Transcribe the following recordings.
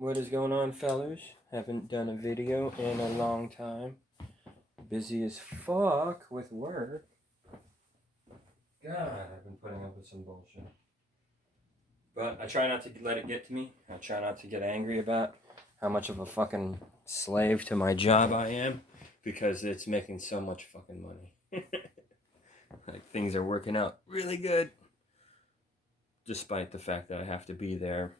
What is going on, fellas? Haven't done a video in a long time. Busy as fuck with work. God, I've been putting up with some bullshit. But I try not to let it get to me. I try not to get angry about how much of a fucking slave to my job I am, because it's making so much fucking money. Like, things are working out really good, despite the fact that I have to be there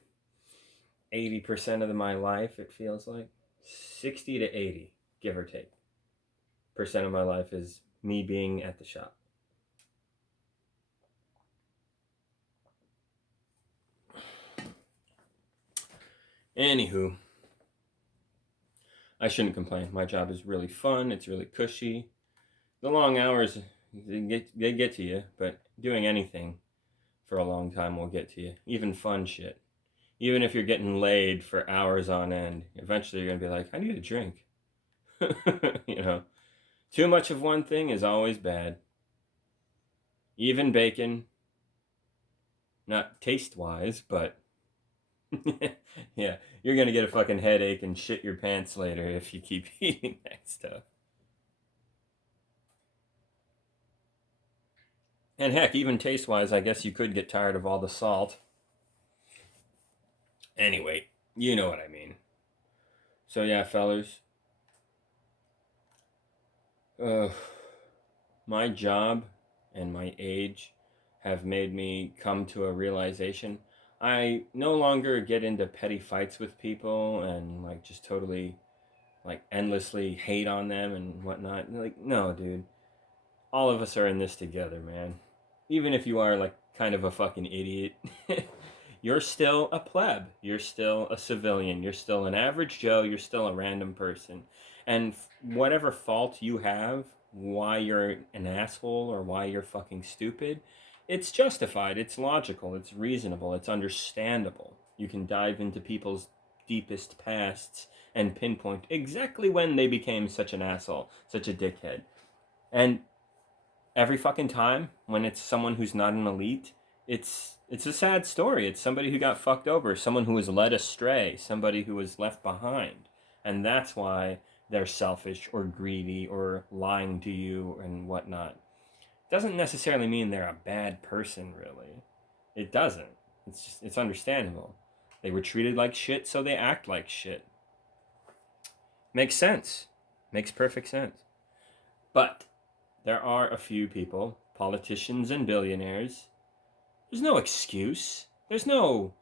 80% of my life, it feels like. 60 to 80, give or take, percent of my life is me being at the shop. Anywho, I shouldn't complain. My job is really fun. It's really cushy. The long hours, they get to you, but doing anything for a long time will get to you. Even fun shit. Even if you're getting laid for hours on end, eventually you're going to be like, I need a drink. You know, too much of one thing is always bad. Even bacon, not taste-wise, but yeah, you're going to get a fucking headache and shit your pants later if you keep eating that stuff. And heck, even taste-wise, I guess you could get tired of all the salt. Anyway, you know what I mean. So yeah, fellas. My job and my age have made me come to a realization. I no longer get into petty fights with people and like just totally like endlessly hate on them and whatnot. Like, no, dude. All of us are in this together, man. Even if you are like kind of a fucking idiot, you're still a pleb. You're still a civilian. You're still an average Joe. You're still a random person. And whatever fault you have, why you're an asshole or why you're fucking stupid, it's justified. It's logical. It's reasonable. It's understandable. You can dive into people's deepest pasts and pinpoint exactly when they became such an asshole, such a dickhead. And every fucking time when it's someone who's not an elite, it's a sad story. It's somebody who got fucked over, someone who was led astray, somebody who was left behind. And that's why they're selfish or greedy or lying to you and whatnot. Doesn't necessarily mean they're a bad person, really. It doesn't. It's understandable. They were treated like shit, so they act like shit. Makes sense. Makes perfect sense. But there are a few people, politicians and billionaires. There's no excuse. There's no,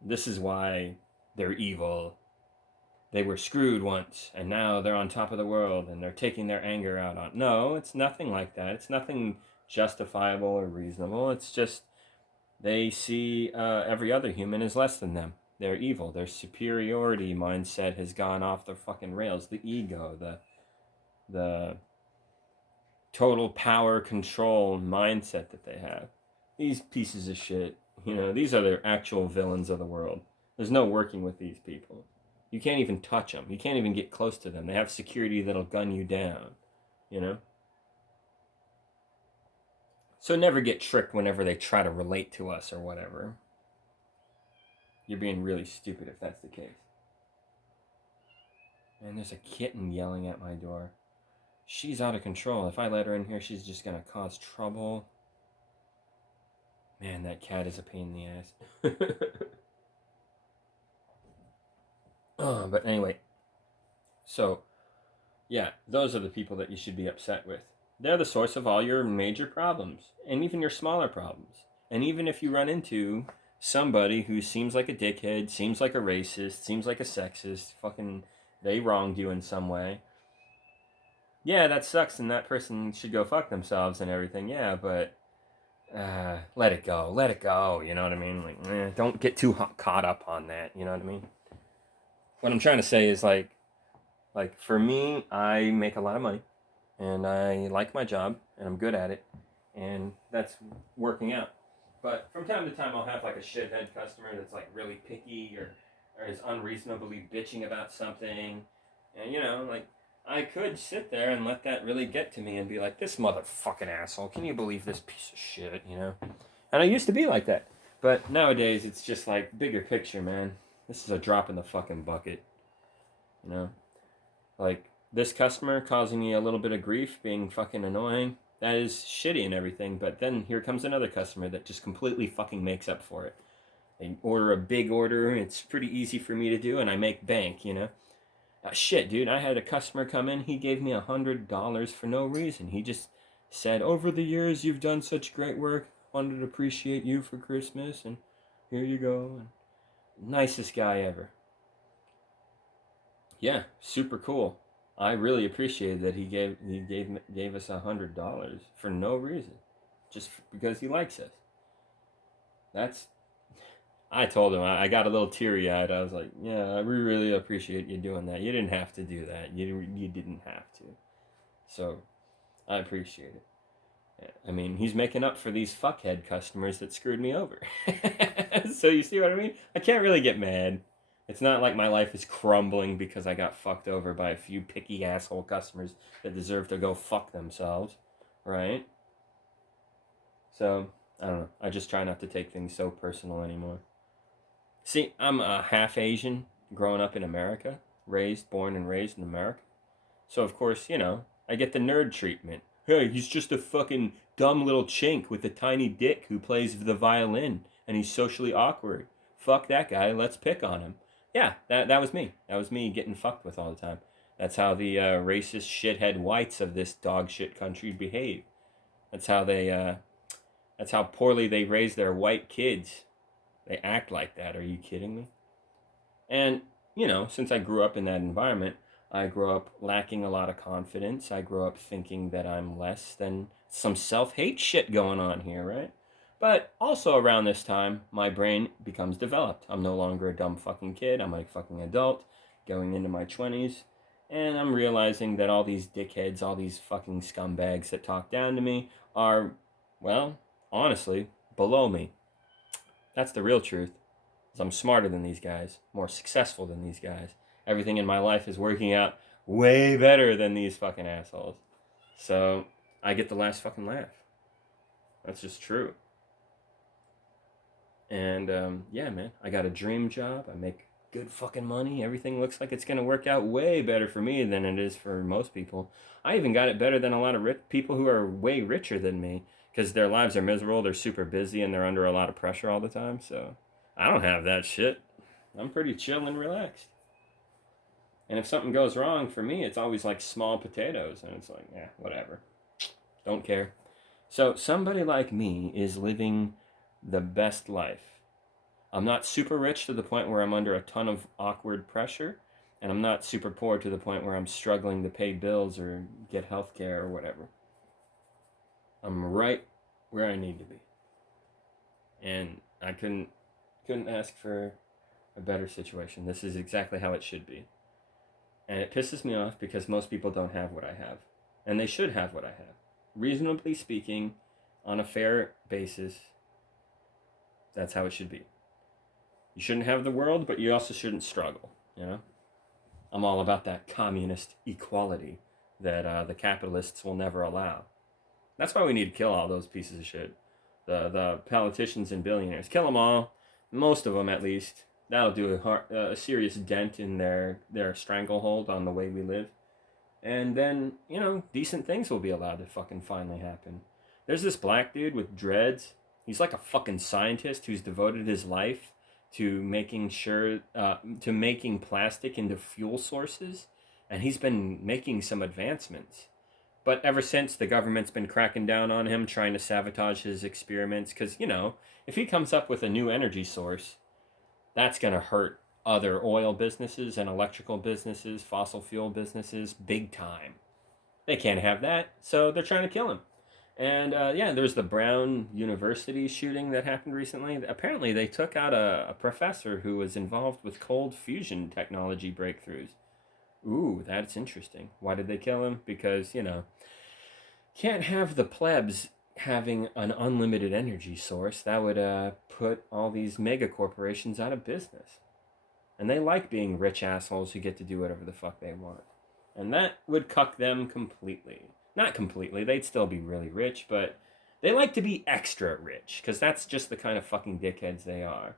this is why they're evil. They were screwed once, and now they're on top of the world, and they're taking their anger out on. No, it's nothing like that. It's nothing justifiable or reasonable. It's just they see every other human as less than them. They're evil. Their superiority mindset has gone off the fucking rails. The ego, the total power control mindset that they have. These pieces of shit, these are the actual villains of the world. There's no working with these people. You can't even touch them. You can't even get close to them. They have security that'll gun you down, you know? So never get tricked whenever they try to relate to us or whatever. You're being really stupid if that's the case. And there's a kitten yelling at my door. She's out of control. If I let her in here, she's just gonna cause trouble. Man, that cat is a pain in the ass. But anyway, so yeah, those are the people that you should be upset with. They're the source of all your major problems, and even your smaller problems. And even if you run into somebody who seems like a dickhead, seems like a racist, seems like a sexist, fucking they wronged you in some way. Yeah, that sucks, and that person should go fuck themselves and everything. Yeah, but let it go. Let it go. You know what I mean? Like, don't get too caught up on that. You know what I mean? What I'm trying to say is like for me, I make a lot of money, and I like my job, and I'm good at it, and that's working out. But from time to time, I'll have like a shithead customer that's like really picky or is unreasonably bitching about something, and like I could sit there and let that really get to me and be like, this motherfucking asshole, can you believe this piece of shit, And I used to be like that, but nowadays it's just like bigger picture, man. This is a drop in the fucking bucket, you know? Like, this customer causing me a little bit of grief, being fucking annoying, that is shitty and everything, but then here comes another customer that just completely fucking makes up for it. They order a big order, it's pretty easy for me to do, and I make bank, you know? Shit, dude, I had a customer come in, he gave me $100 for no reason. He just said, over the years, you've done such great work, wanted to appreciate you for Christmas, and here you go. And nicest guy ever. Yeah, super cool. I really appreciated that he gave us $100 for no reason, just because he likes us. That's. I told him I got a little teary eyed. I was like, "Yeah, we really appreciate you doing that. You didn't have to do that. You didn't have to." So, I appreciate it. I mean, he's making up for these fuckhead customers that screwed me over. So you see what I mean? I can't really get mad. It's not like my life is crumbling because I got fucked over by a few picky asshole customers that deserve to go fuck themselves, right? So, I don't know. I just try not to take things so personal anymore. See, I'm a half Asian, growing up in America, born and raised in America. So, of course, I get the nerd treatment. Hey, he's just a fucking dumb little chink with a tiny dick who plays the violin, and he's socially awkward. Fuck that guy, let's pick on him. Yeah, that was me. That was me getting fucked with all the time. That's how the racist shithead whites of this dog shit country behave. That's how that's how poorly they raise their white kids. They act like that. Are you kidding me? And, since I grew up in that environment, I grew up lacking a lot of confidence. I grew up thinking that I'm less than some self hate shit going on here, right? But also around this time, my brain becomes developed. I'm no longer a dumb fucking kid. I'm a fucking adult going into my 20s. And I'm realizing that all these dickheads, all these fucking scumbags that talk down to me are, well, honestly, below me. That's the real truth. I'm smarter than these guys, more successful than these guys. Everything in my life is working out way better than these fucking assholes. So I get the last fucking laugh. That's just true. And yeah, man, I got a dream job. I make good fucking money. Everything looks like it's going to work out way better for me than it is for most people. I even got it better than a lot of people who are way richer than me because their lives are miserable. They're super busy and they're under a lot of pressure all the time. So I don't have that shit. I'm pretty chill and relaxed. And if something goes wrong for me, it's always like small potatoes. And it's like, yeah, whatever. Don't care. So somebody like me is living the best life. I'm not super rich to the point where I'm under a ton of awkward pressure. And I'm not super poor to the point where I'm struggling to pay bills or get health care or whatever. I'm right where I need to be. And I couldn't ask for a better situation. This is exactly how it should be. And it pisses me off because most people don't have what I have. And they should have what I have. Reasonably speaking, on a fair basis, that's how it should be. You shouldn't have the world, but you also shouldn't struggle, I'm all about that communist equality that the capitalists will never allow. That's why we need to kill all those pieces of shit. The politicians and billionaires. Kill them all. Most of them, at least. That'll do a serious dent in their stranglehold on the way we live. And then, decent things will be allowed to fucking finally happen. There's this black dude with dreads. He's like a fucking scientist who's devoted his life to making plastic into fuel sources. And he's been making some advancements. But ever since, the government's been cracking down on him, trying to sabotage his experiments. Because, if he comes up with a new energy source, that's going to hurt other oil businesses and electrical businesses, fossil fuel businesses, big time. They can't have that, so they're trying to kill him. And there's the Brown University shooting that happened recently. Apparently, they took out a professor who was involved with cold fusion technology breakthroughs. Ooh, that's interesting. Why did they kill him? Because, can't have the plebs having an unlimited energy source. That would put all these mega corporations out of business. And they like being rich assholes who get to do whatever the fuck they want. And that would cuck them completely. Not completely, they'd still be really rich, but they like to be extra rich, because that's just the kind of fucking dickheads they are.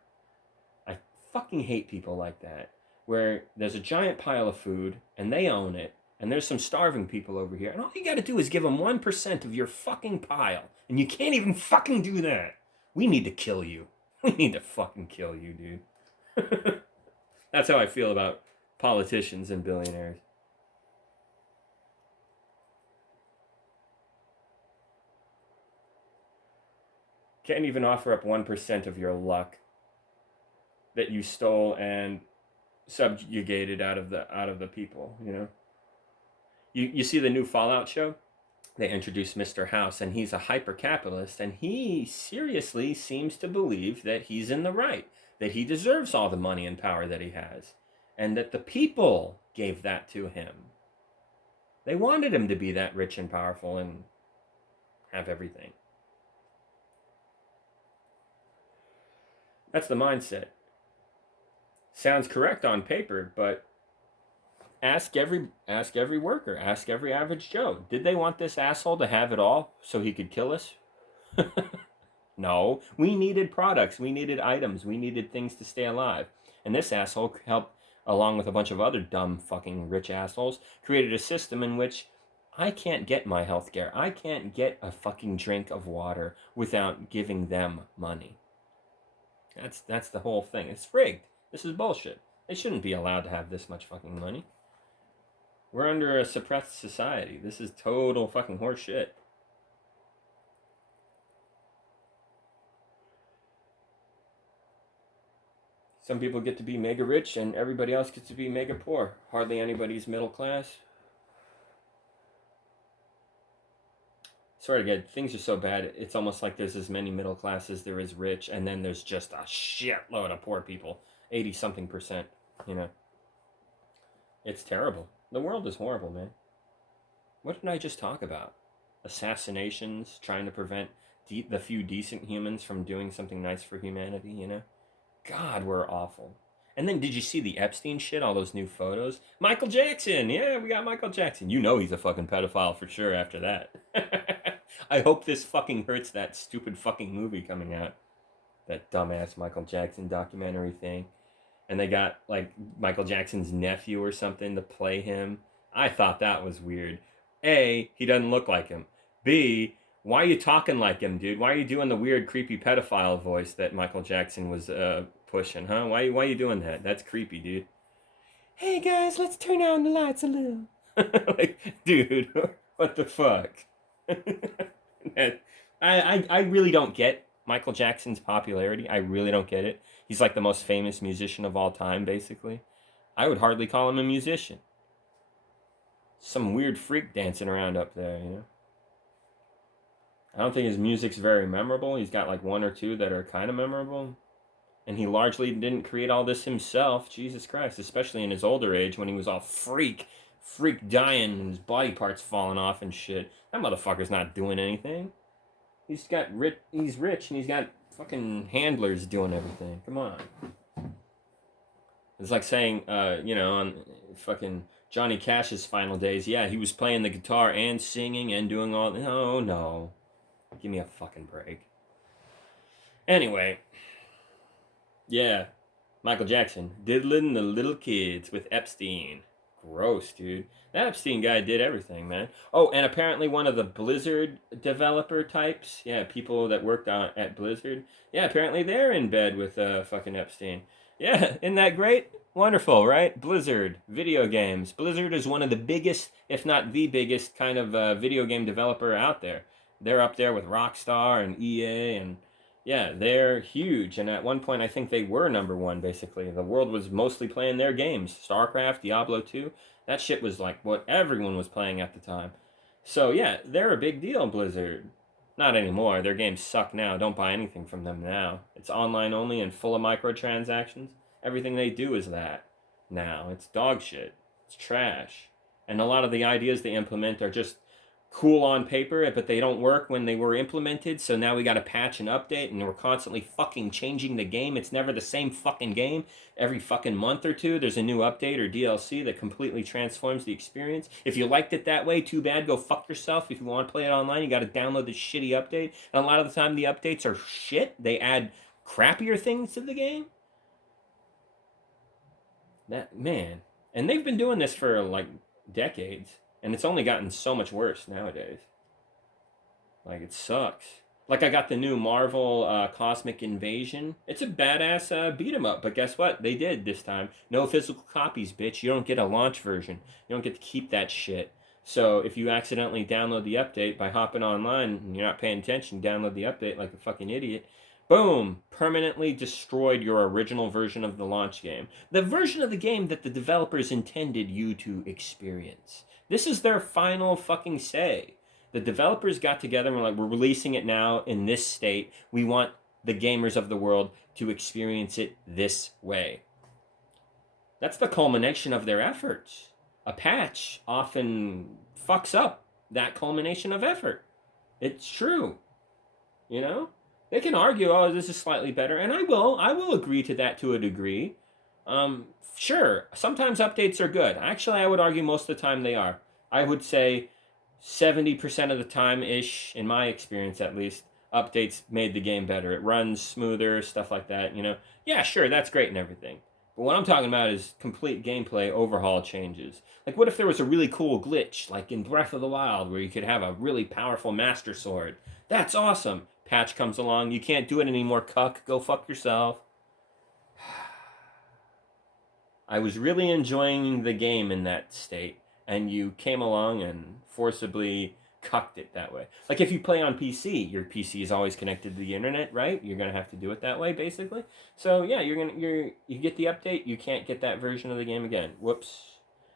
I fucking hate people like that, where there's a giant pile of food and they own it, and there's some starving people over here, and all you gotta do is give them 1% of your fucking pile, and you can't even fucking do that. We need to kill you. We need to fucking kill you, dude. That's how I feel about politicians and billionaires. Can't even offer up 1% of your luck that you stole and subjugated out of the people, you know? You see the new Fallout show? They introduced Mr. House, and he's a hyper-capitalist, and he seriously seems to believe that he's in the right, that he deserves all the money and power that he has, and that the people gave that to him. They wanted him to be that rich and powerful and have everything. That's the mindset. Sounds correct on paper, but ask every worker, ask every average Joe. Did they want this asshole to have it all so he could kill us? No. We needed products, we needed items, we needed things to stay alive. And this asshole helped, along with a bunch of other dumb fucking rich assholes, created a system in which I can't get my health care. I can't get a fucking drink of water without giving them money. That's the whole thing. It's rigged. This is bullshit. They shouldn't be allowed to have this much fucking money. We're under a suppressed society. This is total fucking horse shit. Some people get to be mega rich and everybody else gets to be mega poor. Hardly anybody's middle class. Swear to God, things are so bad, it's almost like there's as many middle class as there is rich, and then there's just a shitload of poor people. 80-something%, you know. It's terrible. The world is horrible, man. What did I just talk about? Assassinations, trying to prevent the few decent humans from doing something nice for humanity, you know? God, we're awful. And then did you see the Epstein shit, all those new photos? Michael Jackson! Yeah, we got Michael Jackson. You know he's a fucking pedophile for sure after that. I hope this fucking hurts that stupid fucking movie coming out. That dumbass Michael Jackson documentary thing. And they got, like, Michael Jackson's nephew or something to play him. I thought that was weird. A, he doesn't look like him. B, why are you talking like him, dude? Why are you doing the weird, creepy pedophile voice that Michael Jackson was pushing, huh? Why are you doing that? That's creepy, dude. Hey, guys, let's turn on the lights a little. Like, dude, what the fuck? I really don't get Michael Jackson's popularity. I really don't get it. He's like the most famous musician of all time, basically. I would hardly call him a musician. Some weird freak dancing around up there, you know? I don't think his music's very memorable. He's got like one or two that are kind of memorable. And he largely didn't create all this himself. Jesus Christ. Especially in his older age when he was all freak dying and his body parts falling off and shit. That motherfucker's not doing anything. He's rich and he's got fucking handlers doing everything. Come on. It's like saying, on fucking Johnny Cash's final days, yeah, he was playing the guitar and singing and doing all... No. Give me a fucking break. Anyway. Yeah. Michael Jackson. Diddling the little kids with Epstein. Gross, dude. That Epstein guy did everything, man. Oh, and apparently one of the Blizzard developer types, people that worked at Blizzard, apparently they're in bed with fucking Epstein. Yeah, isn't that great? Wonderful, right? Blizzard, video games. Blizzard is one of the biggest, if not the biggest, kind of video game developer out there. They're up there with Rockstar and EA, and they're huge. And at one point, I think they were number one, basically. The world was mostly playing their games. StarCraft, Diablo 2. That shit was like what everyone was playing at the time. So, they're a big deal, Blizzard. Not anymore. Their games suck now. Don't buy anything from them now. It's online only and full of microtransactions. Everything they do is that now. It's dog shit. It's trash. And a lot of the ideas they implement are just cool on paper, but they don't work when they were implemented, so now we gotta patch and update, and we're constantly fucking changing the game. It's never the same fucking game. Every fucking month or two, there's a new update or DLC that completely transforms the experience. If you liked it that way, too bad, go fuck yourself. If you want to play it online, you gotta download this shitty update, and a lot of the time the updates are shit. They add crappier things to the game. That man, and they've been doing this for like decades, and it's only gotten so much worse nowadays. Like it sucks. Like I got the new Marvel Cosmic Invasion. It's a badass beat 'em up, but guess what? They did this time. No physical copies, bitch. You don't get a launch version. You don't get to keep that shit. So if you accidentally download the update by hopping online and you're not paying attention, download the update like a fucking idiot. Boom! Permanently destroyed your original version of the launch game. The version of the game that the developers intended you to experience. This is their final fucking say. The developers got together and were like, we're releasing it now in this state. We want the gamers of the world to experience it this way. That's the culmination of their efforts. A patch often fucks up that culmination of effort. It's true. You know? They can argue, oh, this is slightly better, and I will agree to that to a degree. Sure, sometimes updates are good. Actually, I would argue most of the time they are. I would say 70% of the time ish, in my experience at least, updates made the game better. It runs smoother, stuff like that, you know. Yeah, sure, that's great and everything. But what I'm talking about is complete gameplay overhaul changes. Like, what if there was a really cool glitch, like in Breath of the Wild, where you could have a really powerful Master Sword? That's awesome. Patch comes along, you can't do it anymore, cuck. Go fuck yourself. I was really enjoying the game in that state, and you came along and forcibly cucked it that way. Like if you play on PC, your PC is always connected to the internet, right? You're gonna have to do it that way, basically. So yeah, you get the update, you can't get that version of the game again. Whoops.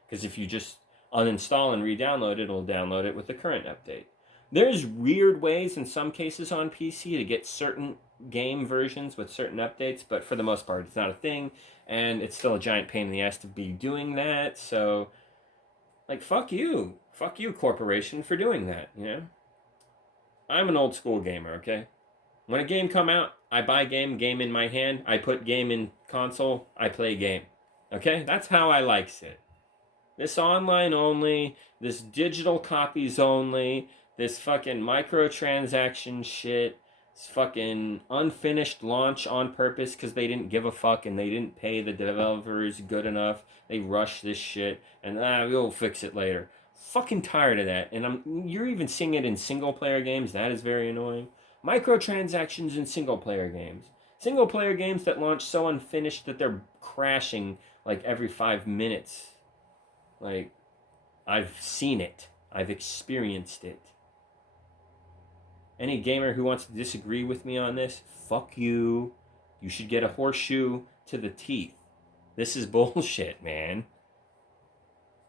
Because if you just uninstall and re-download it, it'll download it with the current update. There's weird ways in some cases on PC to get certain game versions with certain updates, but for the most part, it's not a thing, and it's still a giant pain in the ass to be doing that. So, like, fuck you, corporation, for doing that. You know, I'm an old school gamer. Okay, when a game come out, I buy game in my hand. I put game in console. I play game. Okay, that's how I likes it. This online only, this digital copies only, this fucking microtransaction shit, this fucking unfinished launch on purpose because they didn't give a fuck and they didn't pay the developers good enough. They rushed this shit and we'll fix it later. Fucking tired of that. And you're even seeing it in single player games. That is very annoying. Microtransactions in single player games. Single player games that launch so unfinished that they're crashing like every 5 minutes. Like, I've seen it. I've experienced it. Any gamer who wants to disagree with me on this, fuck you. You should get a horseshoe to the teeth. This is bullshit, man.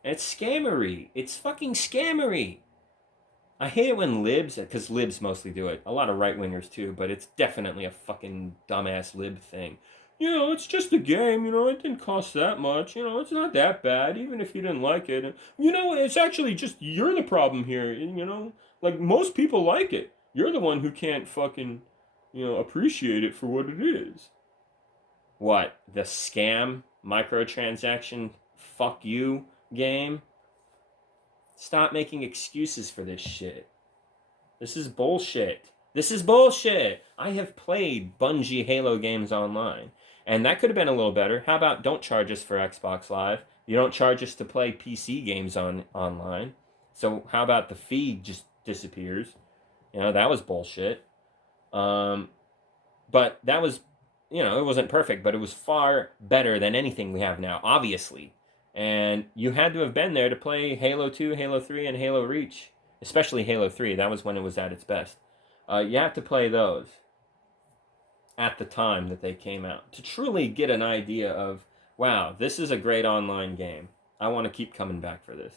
It's scammery. It's fucking scammery. I hate it when libs, because libs mostly do it. A lot of right-wingers too, but it's definitely a fucking dumbass lib thing. You know, it's just a game, you know, it didn't cost that much, you know, it's not that bad, even if you didn't like it. You know, it's actually just, you're the problem here, you know? Like, most people like it. You're the one who can't fucking, you know, appreciate it for what it is. What? The scam, microtransaction, fuck you game? Stop making excuses for this shit. This is bullshit. This is bullshit. I have played Bungie Halo games online, and that could have been a little better. How about don't charge us for Xbox Live? You don't charge us to play PC games online. So how about the fee just disappears? You know, that was bullshit. But that was, you know, it wasn't perfect, but it was far better than anything we have now, obviously. And you had to have been there to play Halo 2, Halo 3, and Halo Reach, especially Halo 3. That was when it was at its best. You have to play those at the time that they came out to truly get an idea of, wow, this is a great online game. I want to keep coming back for this.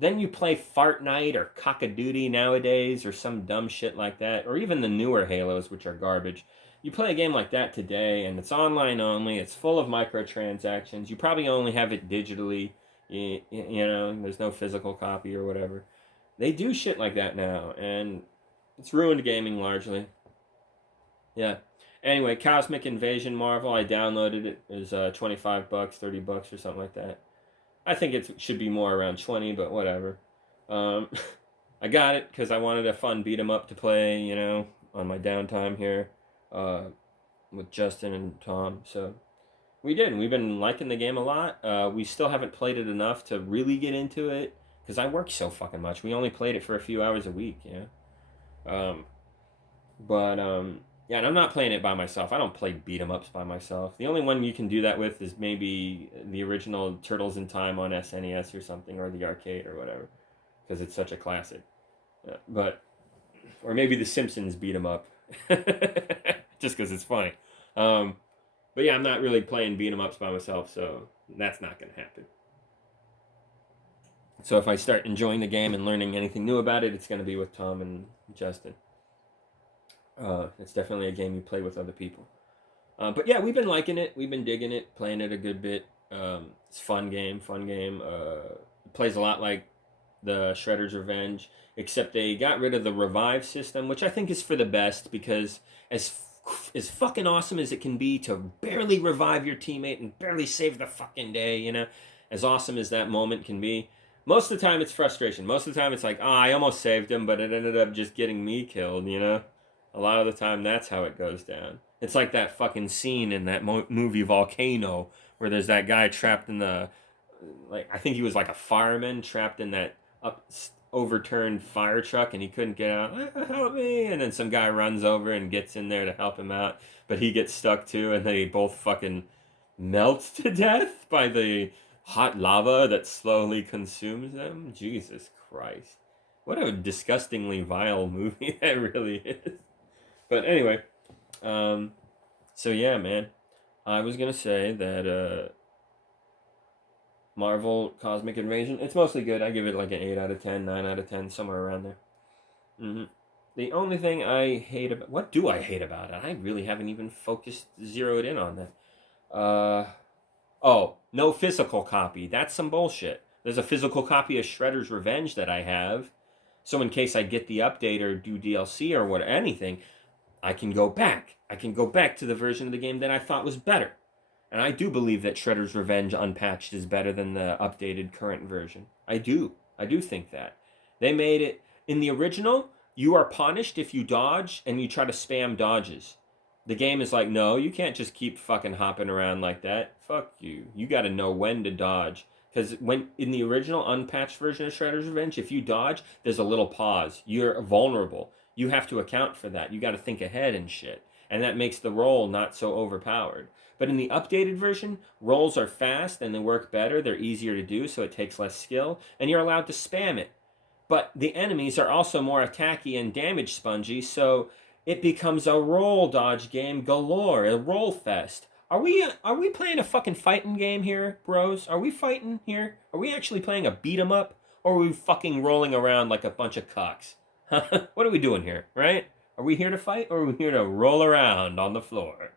Then you play Fortnite or Cock-a-Doodle nowadays or some dumb shit like that, or even the newer Halos, which are garbage. You play a game like that today, and it's online only. It's full of microtransactions. You probably only have it digitally. You know, there's no physical copy or whatever. They do shit like that now, and it's ruined gaming largely. Yeah. Anyway, Cosmic Invasion Marvel, I downloaded it. It was 25 bucks, 30 bucks or something like that. I think it should be more around 20, but whatever. I got it because I wanted a fun beat 'em up to play, you know, on my downtime here with Justin and Tom. So We did. We've been liking the game a lot. We still haven't played it enough to really get into it because I work so fucking much. We only played it for a few hours a week, you know. But yeah, and I'm not playing it by myself. I don't play beat 'em ups by myself. The only one you can do that with is maybe the original Turtles in Time on SNES or something, or the arcade or whatever, because it's such a classic. But or maybe the Simpsons beat 'em up, just because it's funny. Um, but yeah, I'm not really playing beat 'em ups by myself, so that's not gonna happen. So if I start enjoying the game and learning anything new about it, it's gonna be with Tom and Justin. It's definitely a game you play with other people. But yeah, we've been liking it. We've been digging it, playing it a good bit. It's fun game, fun game. It plays a lot like the Shredder's Revenge, except they got rid of the revive system, which I think is for the best because as fucking awesome as it can be to barely revive your teammate and barely save the fucking day, you know, as awesome as that moment can be, most of the time it's frustration. Most of the time it's like, oh, I almost saved him, but it ended up just getting me killed, you know? A lot of the time that's how it goes down. It's like that fucking scene in that movie Volcano where there's that guy trapped in the, like, I think he was like a fireman trapped in that overturned fire truck and he couldn't get out. Help me! And then some guy runs over and gets in there to help him out, but he gets stuck too, and they both fucking melt to death by the hot lava that slowly consumes them. Jesus Christ. What a disgustingly vile movie that really is. But anyway, um, so yeah, man. I was gonna say that Marvel Cosmic Invasion, it's mostly good. I give it like an 8 out of 10, 9 out of 10, somewhere around there. Mm-hmm. The only thing I hate about... What do I hate about it? I really haven't even zeroed in on that. Oh, no physical copy. That's some bullshit. There's a physical copy of Shredder's Revenge that I have. So in case I get the update or do DLC or what anything, I can go back. I can go back to the version of the game that I thought was better. And I do believe that Shredder's Revenge Unpatched is better than the updated current version. I do. I do think that. They made it... In the original, you are punished if you dodge and you try to spam dodges. The game is like, no, you can't just keep fucking hopping around like that. Fuck you. You gotta know when to dodge. Because when in the original unpatched version of Shredder's Revenge, if you dodge, there's a little pause. You're vulnerable. You have to account for that. You gotta think ahead and shit. And that makes the roll not so overpowered. But in the updated version, rolls are fast and they work better. They're easier to do, so it takes less skill. And you're allowed to spam it. But the enemies are also more attacky and damage spongy, so it becomes a roll dodge game galore, a roll fest. Are we playing a fucking fighting game here, bros? Are we fighting here? Are we actually playing a beat 'em up? Or are we fucking rolling around like a bunch of cocks? What are we doing here, right? Are we here to fight or are we here to roll around on the floor?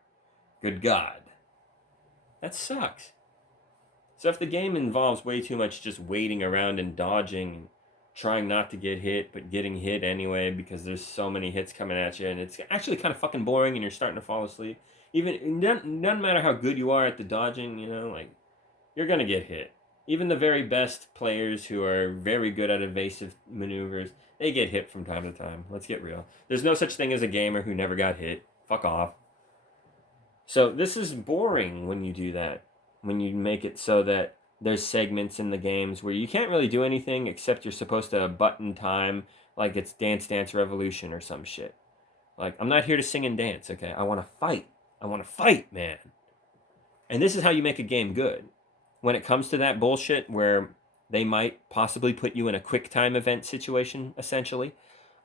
Good God. That sucks. So if the game involves way too much just waiting around and dodging and trying not to get hit but getting hit anyway because there's so many hits coming at you and it's actually kind of fucking boring and you're starting to fall asleep. Even it doesn't matter how good you are at the dodging, you know, like you're gonna get hit. Even the very best players who are very good at evasive maneuvers, they get hit from time to time. Let's get real. There's no such thing as a gamer who never got hit. Fuck off. So this is boring when you do that. When you make it so that there's segments in the games where you can't really do anything except you're supposed to button time like it's Dance Dance Revolution or some shit. Like, I'm not here to sing and dance, okay? I want to fight. I want to fight, man. And this is how you make a game good. When it comes to that bullshit where they might possibly put you in a quick time event situation, essentially,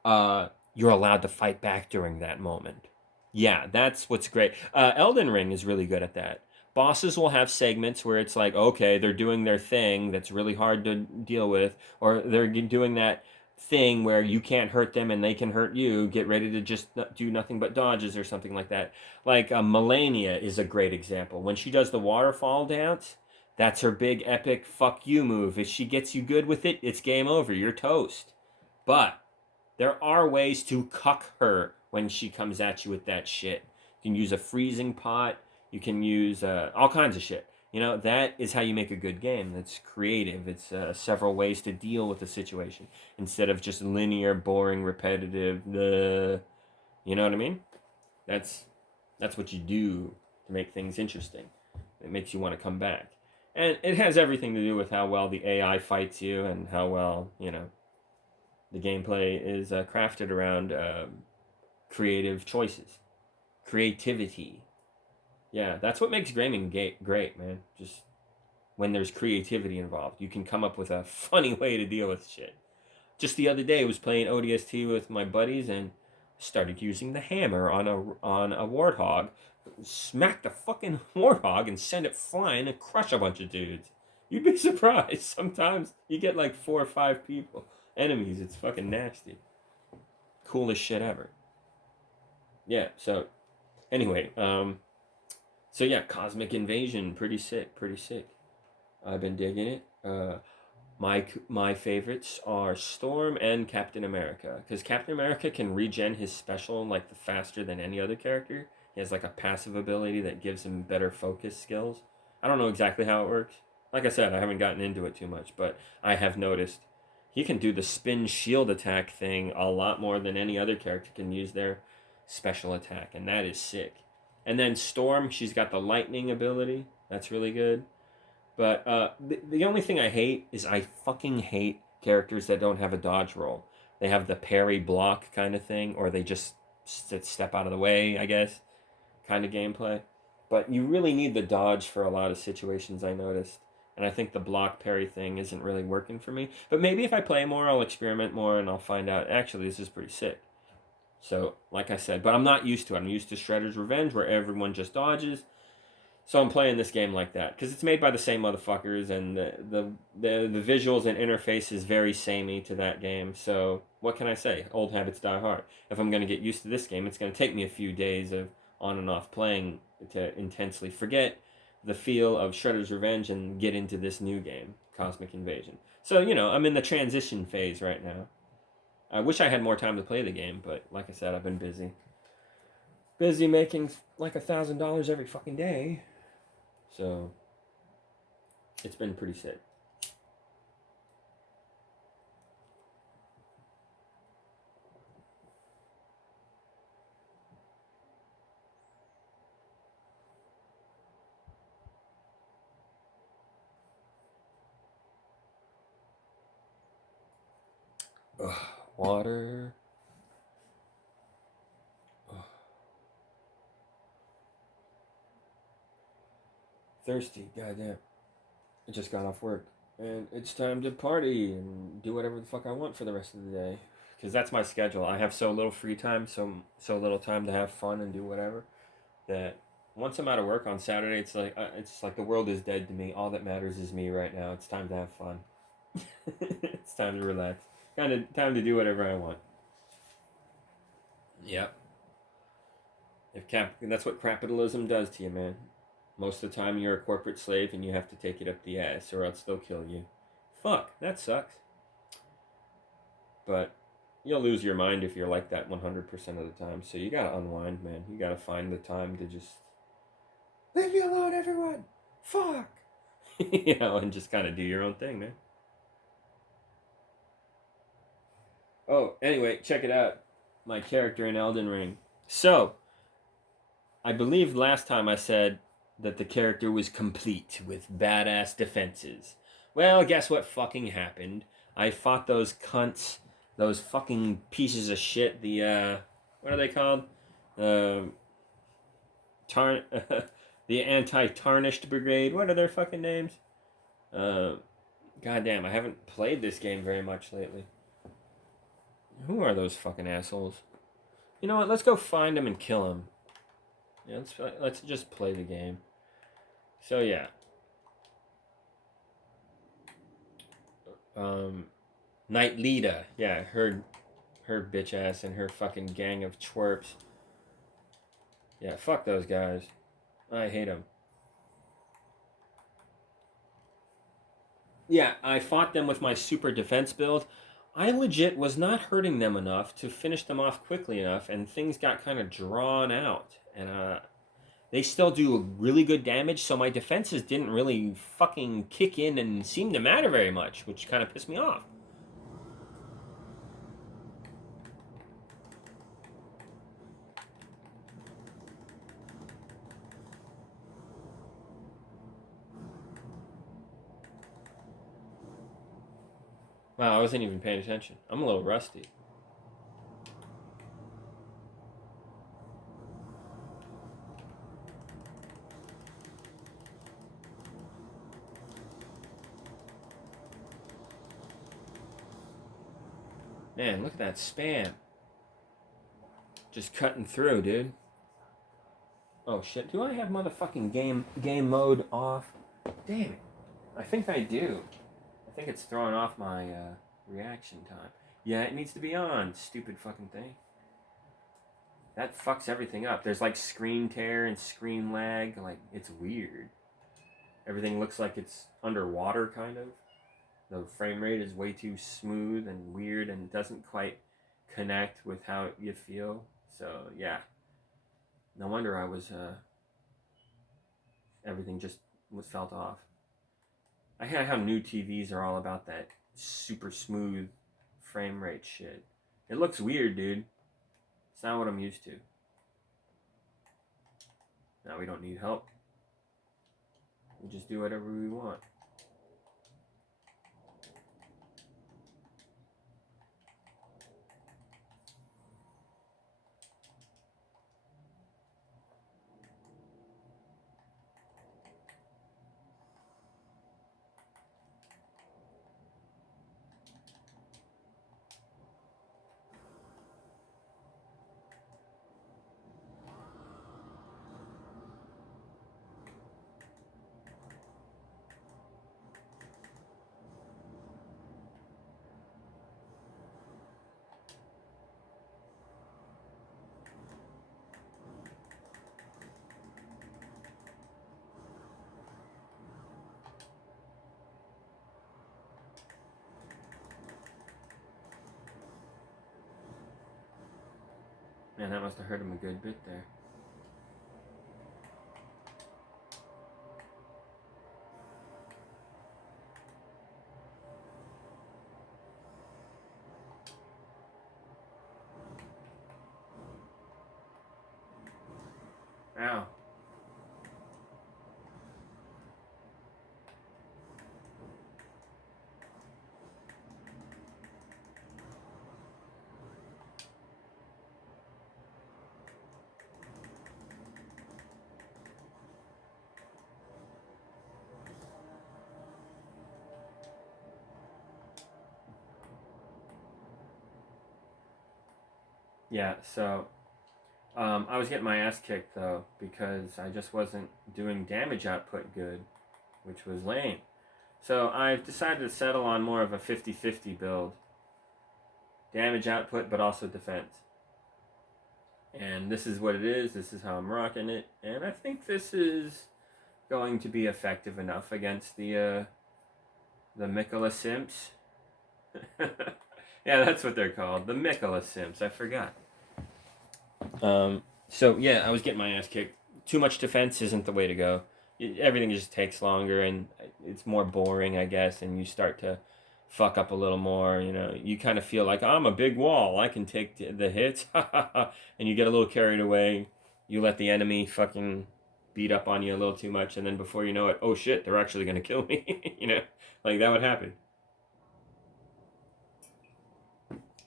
you're allowed to fight back during that moment. Yeah, that's what's great. Elden Ring is really good at that. Bosses will have segments where it's like, okay, they're doing their thing that's really hard to deal with, or they're doing that thing where you can't hurt them and they can hurt you. Get ready to just do nothing but dodges or something like that. Like Melania is a great example. When she does the waterfall dance, that's her big epic fuck you move. If she gets you good with it, it's game over. You're toast. But there are ways to cuck her when she comes at you with that shit. You can use a freezing pot. You can use all kinds of shit. You know, that is how you make a good game. That's creative. It's several ways to deal with a situation instead of just linear, boring, repetitive. You know what I mean? That's what you do to make things interesting. It makes you want to come back. And it has everything to do with how well the AI fights you and how well, the gameplay is crafted around creative choices, creativity. Yeah, that's what makes gaming great, man. Just when there's creativity involved, you can come up with a funny way to deal with shit. Just the other day, I was playing ODST with my buddies and started using the hammer on a warthog, smack the fucking warthog and send it flying and crush a bunch of dudes. You'd be surprised. Sometimes you get like 4 or 5 people, enemies. It's fucking nasty. Coolest shit ever. Yeah. So anyway, so yeah, Cosmic Invasion, pretty sick, pretty sick. I've been digging it. My favorites are Storm and Captain America, because Captain America can regen his special like the faster than any other character. He has like a passive ability that gives him better focus skills. I don't know exactly how it works. Like I said, I haven't gotten into it too much, but I have noticed he can do the spin shield attack thing a lot more than any other character can use their special attack, and that is sick. And then Storm, she's got the lightning ability. That's really good. But the only thing I hate is I fucking hate characters that don't have a dodge roll. They have the parry block kind of thing, or they just step out of the way, I guess, kind of gameplay. But you really need the dodge for a lot of situations, I noticed. And I think the block parry thing isn't really working for me. But maybe if I play more, I'll experiment more and I'll find out, actually, this is pretty sick. So, like I said, but I'm not used to it. I'm used to Shredder's Revenge, where everyone just dodges. So I'm playing this game like that because it's made by the same motherfuckers, and the visuals and interface is very samey to that game. So what can I say? Old habits die hard. If I'm gonna get used to this game, it's gonna take me a few days of on and off playing to intensely forget the feel of Shredder's Revenge and get into this new game, Cosmic Invasion. So I'm in the transition phase right now. I wish I had more time to play the game, but like I said, I've been busy making like $1,000 every fucking day. So it's been pretty sick. Ugh, water. Ugh. Thirsty, goddamn. I just got off work. And it's time to party and do whatever the fuck I want for the rest of the day. Because that's my schedule. I have so little free time, so little time to have fun and do whatever, that once I'm out of work on Saturday, it's like the world is dead to me. All that matters is me right now. It's time to have fun. It's time to relax. Time to do whatever I want. Yep. That's what capitalism does to you, man. Most of the time you're a corporate slave and you have to take it up the ass or else they'll kill you. Fuck, that sucks. But you'll lose your mind if you're like that 100% of the time. So you gotta unwind, man. You gotta find the time to just leave me alone, everyone. Fuck. And just kind of do your own thing, man. Oh, anyway, check it out. My character in Elden Ring. So, I believe last time I said that the character was complete with badass defenses. Well, guess what fucking happened? I fought those cunts, those fucking pieces of shit. What are they called? Uh, tar- the anti-tarnished brigade. What are their fucking names? Goddamn, I haven't played this game very much lately. Who are those fucking assholes? You know what? Let's go find them and kill them. Yeah, let's just play the game. So yeah. Knight Lita. Yeah, her bitch ass and her fucking gang of twerps. Yeah, fuck those guys. I hate them. Yeah, I fought them with my super defense build. I legit was not hurting them enough to finish them off quickly enough, and things got kind of drawn out. And they still do really good damage, so my defenses didn't really fucking kick in and seem to matter very much, which kind of pissed me off. Wow, I wasn't even paying attention. I'm a little rusty. Man, look at that spam. Just cutting through, dude. Oh shit, do I have motherfucking game mode off? Damn it. I think I do. I think it's throwing off my reaction time. Yeah, it needs to be on, stupid fucking thing. That fucks everything up. There's like screen tear and screen lag. Like, it's weird. Everything looks like it's underwater, kind of. The frame rate is way too smooth and weird and doesn't quite connect with how you feel. So, yeah. No wonder I was, everything just was felt off. I hate how new TVs are all about that super smooth frame rate shit. It looks weird, dude. It's not what I'm used to. Now we don't need help. We just do whatever we want. Man, that must have hurt him a good bit there. Ow. Yeah, so I was getting my ass kicked though because I just wasn't doing damage output good, which was lame. So I've decided to settle on more of a 50-50 build. Damage output, but also defense. And this is what it is. This is how I'm rocking it. And I think this is going to be effective enough against the Mikola Simps. Yeah, that's what they're called. The Mikola Simps. I forgot. So yeah, I was getting my ass kicked. Too much defense isn't the way to go. Everything just takes longer and it's more boring, I guess, and you start to fuck up a little more. You know, you kind of feel like I'm a big wall. I can take the hits, and you get a little carried away. You let the enemy fucking beat up on you a little too much, and then before you know it, oh shit, they're actually gonna kill me. You know, like that would happen.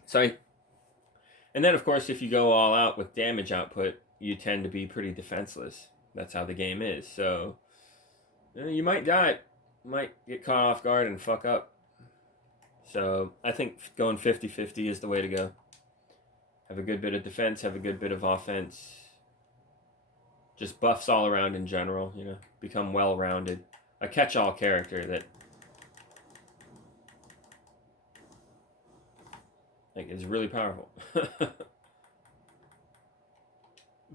So and then, of course, if you go all out with damage output, you tend to be pretty defenseless. That's how the game is. So, you might die. Might get caught off guard and fuck up. So, I think going 50-50 is the way to go. Have a good bit of defense, have a good bit of offense. Just buffs all around in general, you know. Become well-rounded. A catch-all character that like is really powerful.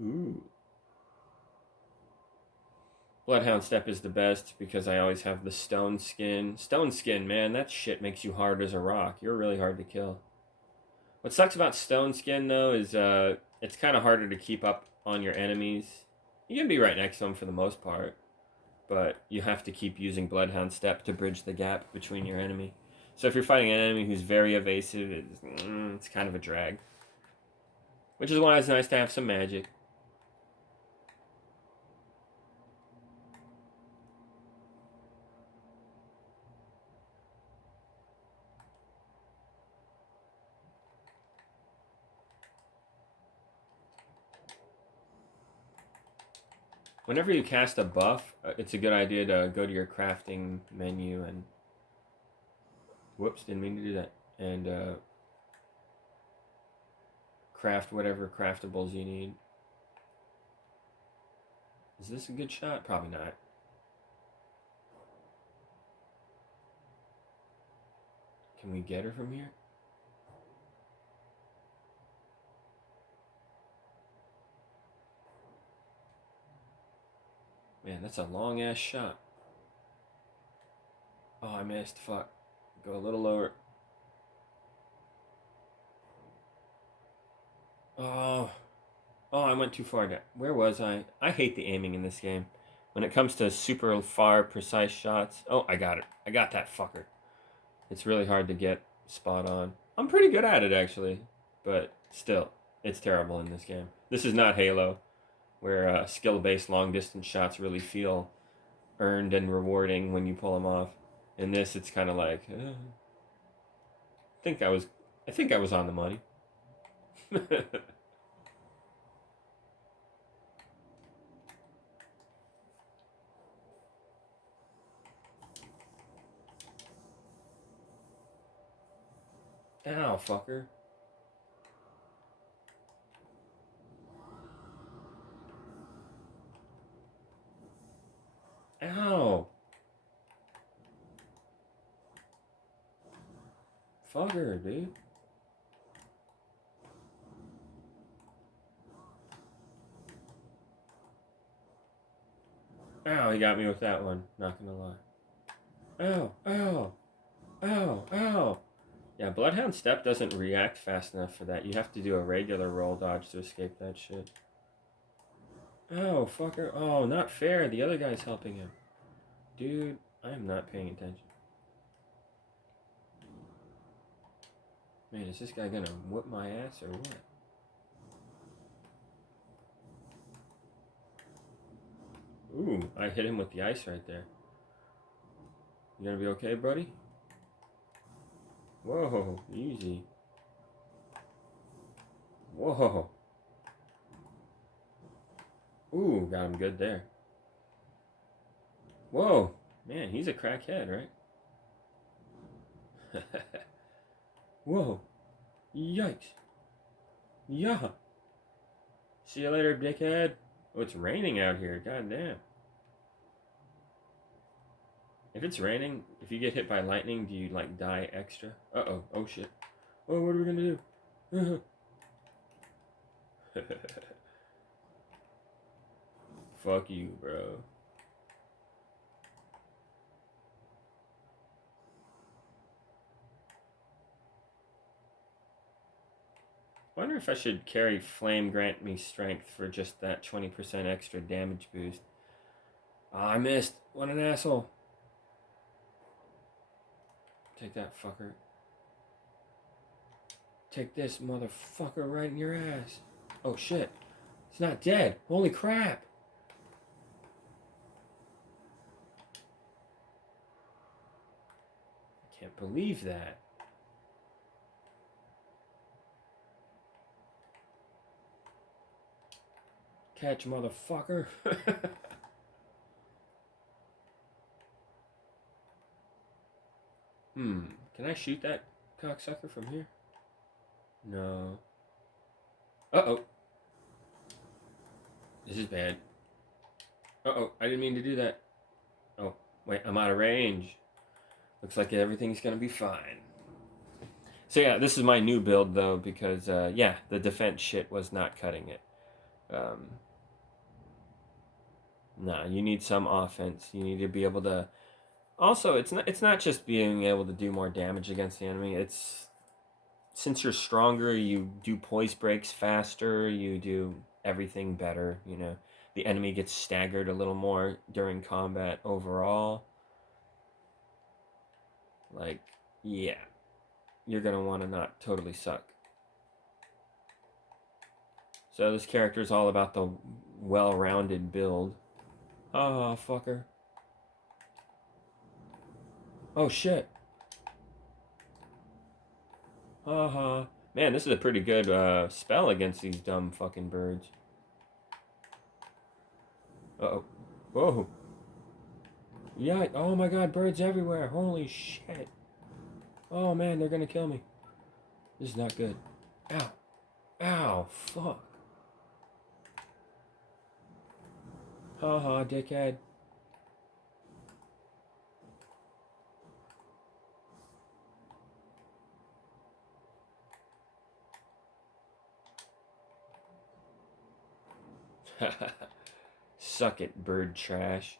Ooh. Bloodhound Step is the best because I always have the Stone Skin. Stone Skin, man, that shit makes you hard as a rock. You're really hard to kill. What sucks about Stone Skin, though, is it's kind of harder to keep up on your enemies. You can be right next to them for the most part, but you have to keep using Bloodhound Step to bridge the gap between your enemy. So if you're fighting an enemy who's very evasive, it's kind of a drag. Which is why it's nice to have some magic. Whenever you cast a buff, it's a good idea to go to your crafting menu and... Whoops, didn't mean to do that. And craft whatever craftables you need. Is this a good shot? Probably not. Can we get her from here? Man, that's a long ass shot. Oh, I missed. Fuck. Go a little lower. Oh. Oh, I went too far down. Where was I? I hate the aiming in this game. When it comes to super far, precise shots. Oh, I got it. I got that fucker. It's really hard to get spot on. I'm pretty good at it, actually. But still, it's terrible in this game. This is not Halo, where skill-based long-distance shots really feel earned and rewarding when you pull them off. In this, it's kind of like, I think I was on the money. Ow, fucker. Ow. Fucker, dude. Ow, he got me with that one. Not gonna lie. Ow, ow, ow, ow. Yeah, Bloodhound Step doesn't react fast enough for that. You have to do a regular roll dodge to escape that shit. Oh, fucker. Oh, not fair. The other guy's helping him. Dude, I'm not paying attention. Man, is this guy gonna whip my ass or what? Ooh, I hit him with the ice right there. You gonna be okay, buddy? Whoa, easy. Whoa. Ooh, got him good there. Whoa, man, he's a crackhead, right? Whoa, yikes. Yeah. See you later, dickhead. Oh, it's raining out here, goddamn. If it's raining, if you get hit by lightning, do you, like, die extra? Uh-oh, oh shit. Oh, what are we gonna do? Fuck you, bro. Wonder if I should carry Flame Grant Me Strength for just that 20% extra damage boost. Ah, I missed. What an asshole. Take that, fucker. Take this, motherfucker, right in your ass. Oh, shit. It's not dead. Holy crap. I can't believe that. Catch, motherfucker. Can I shoot that cocksucker from here? No. Uh-oh. This is bad. Uh-oh, I didn't mean to do that. Oh, wait, I'm out of range. Looks like everything's gonna be fine. So yeah, this is my new build though, because yeah, the defense shit was not cutting it. Nah, you need some offense. You need to be able to. Also, it's not just being able to do more damage against the enemy. It's since you're stronger, you do poise breaks faster. You do everything better. You know, the enemy gets staggered a little more during combat overall. Like, yeah, you're gonna want to not totally suck. So this character is all about the well-rounded build. Oh, fucker. Oh, shit. Haha. Man, this is a pretty good spell against these dumb fucking birds. Uh-oh. Whoa. Yeah. Oh my god, birds everywhere. Holy shit. Oh man, they're gonna kill me. This is not good. Ow. Ow. Fuck. Haha, dickhead. Suck it, bird trash.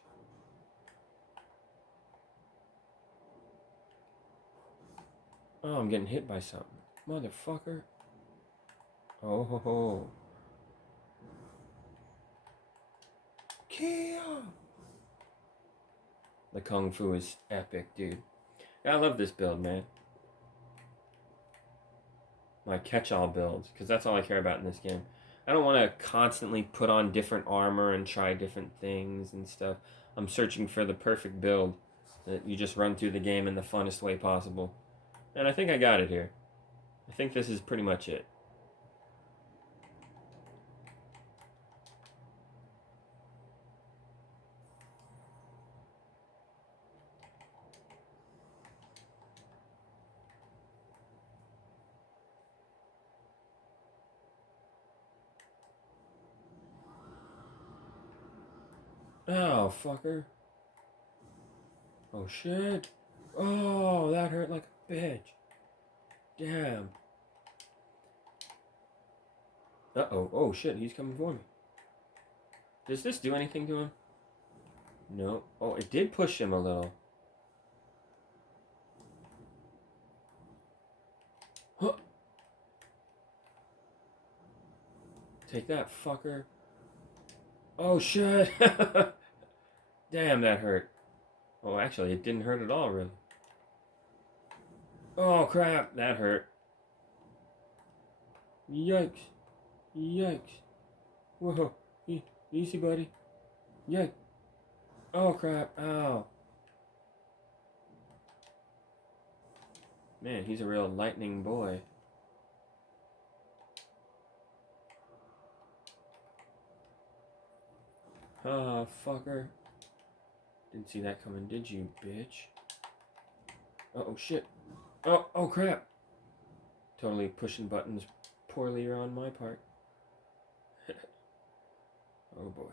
Oh, I'm getting hit by something. Motherfucker. Oh ho ho. Kia! The kung fu is epic, dude. I love this build, man. My catch-all builds, because that's all I care about in this game. I don't want to constantly put on different armor and try different things and stuff. I'm searching for the perfect build that you just run through the game in the funnest way possible. And I think I got it here. I think this is pretty much it. Oh, fucker. Oh, shit. Oh, that hurt like a bitch. Damn. Uh-oh. Oh, shit. He's coming for me. Does this do anything to him? No. Oh, it did push him a little. Huh. Take that, fucker. Oh, shit. Damn, that hurt. Oh, actually, it didn't hurt at all, really. Oh, crap. That hurt. Yikes. Yikes. Whoa. Easy, buddy. Yikes. Oh, crap. Ow. Man, he's a real lightning boy. Ah, fucker. Didn't see that coming, did you, bitch? Uh-oh, shit. Oh, crap. Totally pushing buttons poorly on my part. Oh, boy.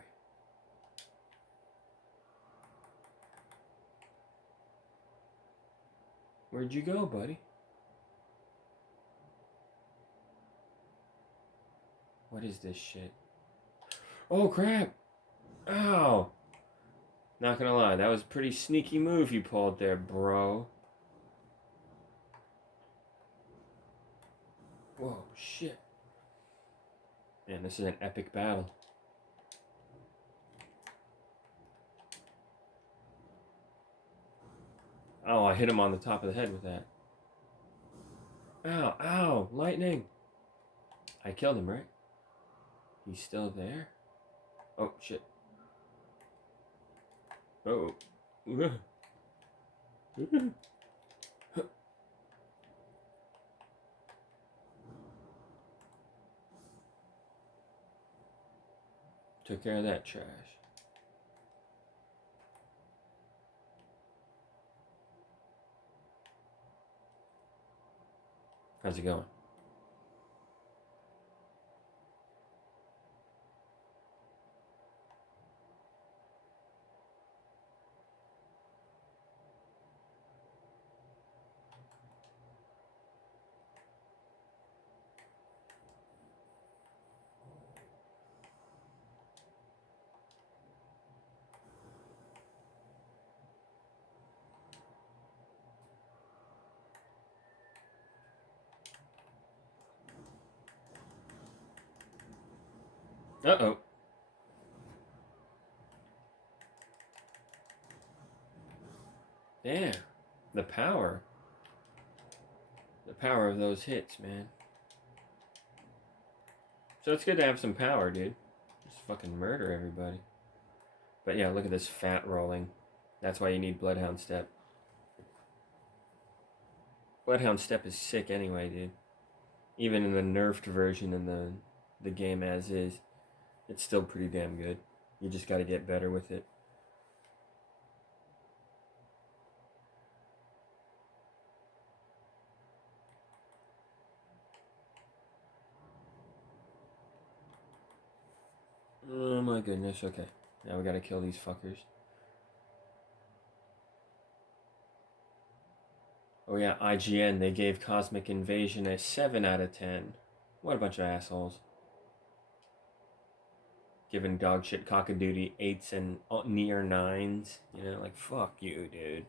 Where'd you go, buddy? What is this shit? Oh, crap. Ow. Not gonna lie, that was a pretty sneaky move you pulled there, bro. Whoa, shit. Man, this is an epic battle. Oh, I hit him on the top of the head with that. Ow, ow, lightning. I killed him, right? He's still there? Oh, shit. Oh. Took care of that trash. How's it going? Uh-oh. Damn. The power. The power of those hits, man. So it's good to have some power, dude. Just fucking murder everybody. But yeah, look at this fat rolling. That's why you need Bloodhound Step. Bloodhound Step is sick anyway, dude. Even in the nerfed version in the game as is, it's still pretty damn good. You just got to get better with it. Oh my goodness, okay. Now we gotta kill these fuckers. Oh yeah, IGN, they gave Cosmic Invasion a 7 out of 10. What a bunch of assholes. Giving dog shit cockadoodie 8s and near 9s. You know, like, fuck you, dude.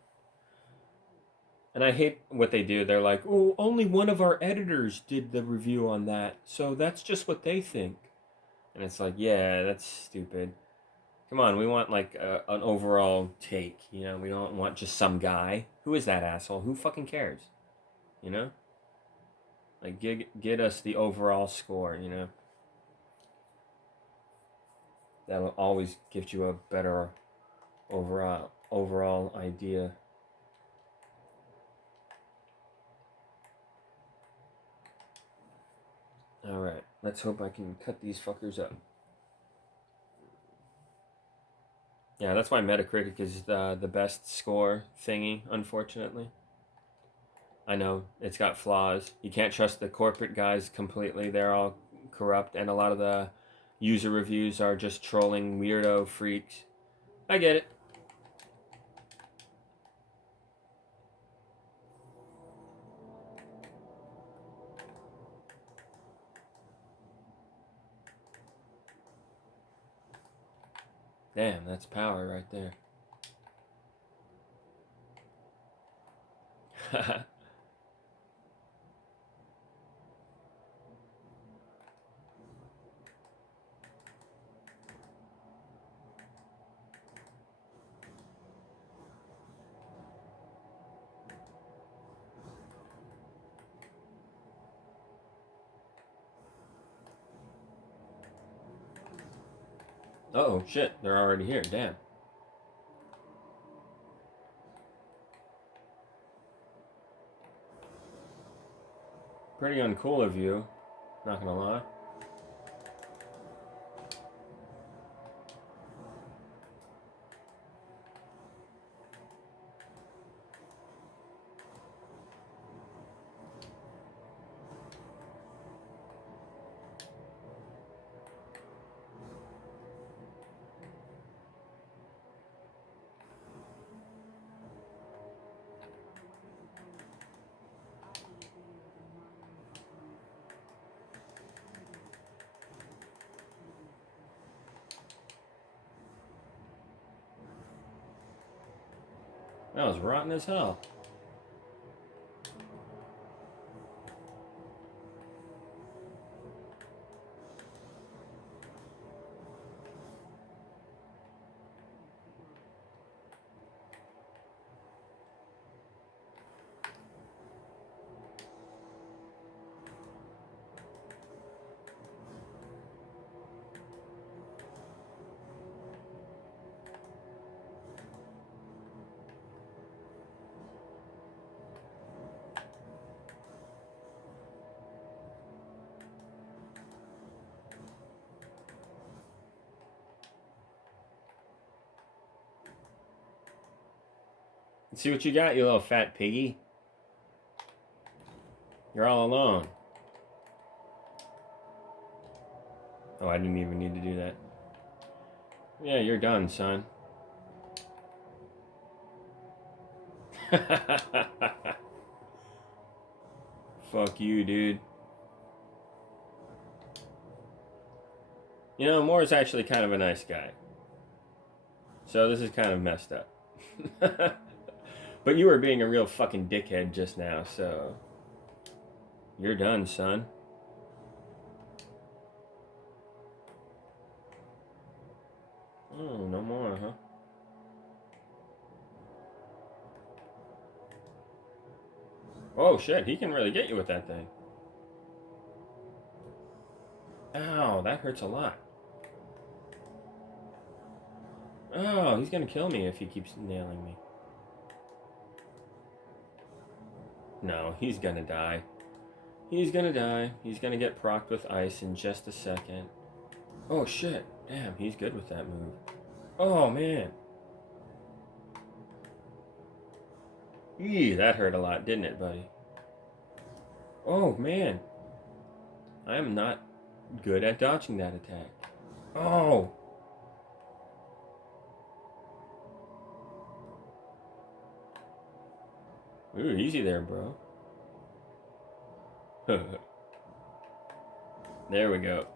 And I hate what they do. They're like, oh, only one of our editors did the review on that, so that's just what they think. And it's like, yeah, that's stupid. Come on, we want like an overall take, you know? We don't want just some guy. Who is that asshole? Who fucking cares? You know? Like, get us the overall score, you know? That will always give you a better overall idea. Alright, let's hope I can cut these fuckers up. Yeah, that's why Metacritic is the best score thingy, unfortunately. I know, it's got flaws. You can't trust the corporate guys completely. They're all corrupt, and a lot of the user reviews are just trolling weirdo freaks. I get it. Damn, that's power right there. Oh shit, they're already here, damn. Pretty uncool of you, not gonna lie. That was rotten as hell. See what you got, you little fat piggy. You're all alone. Oh, I didn't even need to do that. Yeah, you're done, son. Fuck you, dude. You know, Moore's actually kind of a nice guy. So this is kind of messed up. But you were being a real fucking dickhead just now, so... You're done, son. Oh, no more, huh? Oh, shit, he can really get you with that thing. Ow, that hurts a lot. Oh, he's gonna kill me if he keeps nailing me. No, he's gonna die. He's gonna die. He's gonna get procced with ice in just a second. Oh shit. Damn, he's good with that move. Oh man. Eee, that hurt a lot, didn't it, buddy? Oh man. I am not good at dodging that attack. Oh. Ooh, easy there, bro. There we go.